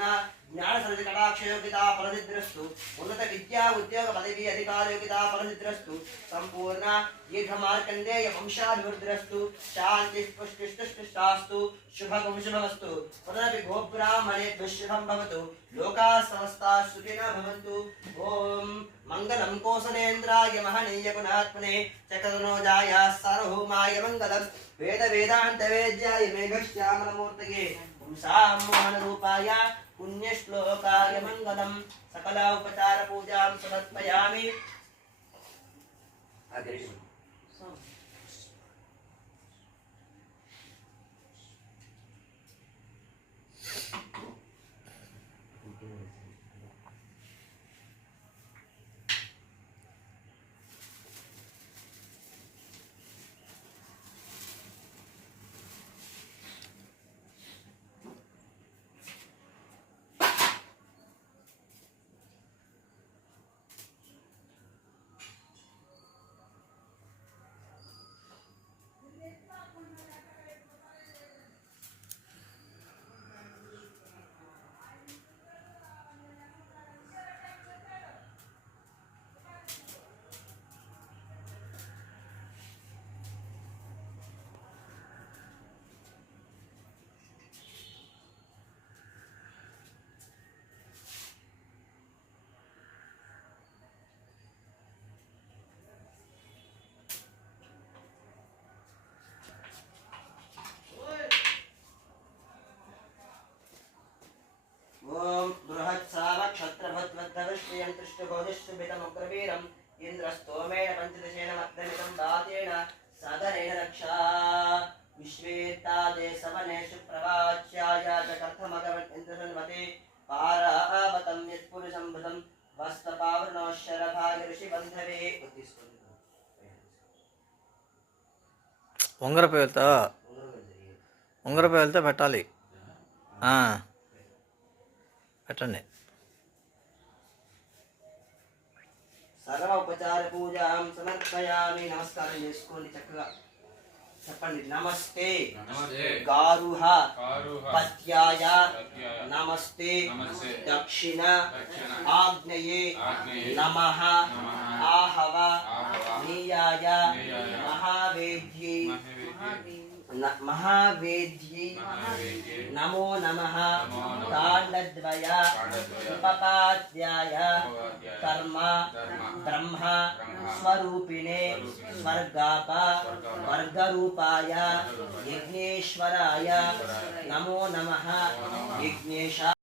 ज्ञान सर्वि कटाक्ष योग्यता फलसिद्धिरस्तु उन्नत विद्या उद्योग पदवी अधिकार योग्यता फलसिद्धिरस्तु संपूर्ण दीर्घमार्कण्डेय वंशाभिवृद्धिरस्तु शांति पुष्टिष्टुष्टास्तु शुभगं शुभमस्तु पुनरपि गोब्राह्मणेभ्यः शुभं भवतु लोकाः समस्ताः सुखिनः भवन्तु ओम मंगलम कौसलेन्द्राय महनीय गुणात्मने चक्रधनोजाय सार्वभौमाय मंगलम वेद वेदांत वेद्याय मेघश्यामलमूर्तये सामोहन रूपाय पुण्यश्लोकाय मंगलम सकल उपचार पूजां समर्पयामि। ृष्टगोधिष्ठुभितमुग्रवीरम् इन्द्रस्तोमेन पञ्चदशेन मध्यमितं दातेन सदनेन रक्षा विश्वेत्तादे समनेषु प्रवाच्याय जगर्थमगवन् इन्द्रसन्मते पारावतं यत्पुरुषं वस्त्रपावृणोश्चरभाग ऋषिबन्धवे ఉంగరపు వెళ్తే పెట్టాలి పెట్టండి సర్వ ఉపచార పూజాం సమర్పయామి నమస్కారం చేసుకోండి చక్కగా చెప్పండి నమస్తే గారుహ పత్యాయ నమస్తే దక్షిణ ఆగ్నేయే నమః ఆహవ నీయాయ महावेद्यै नमो नमः काण्डद्वय उपपाद्याय कर्म ब्रह्म स्वरूपिणे स्वर्गाप वर्गरूपाय यज्ञेश्वराय नमो नमः यज्ञेश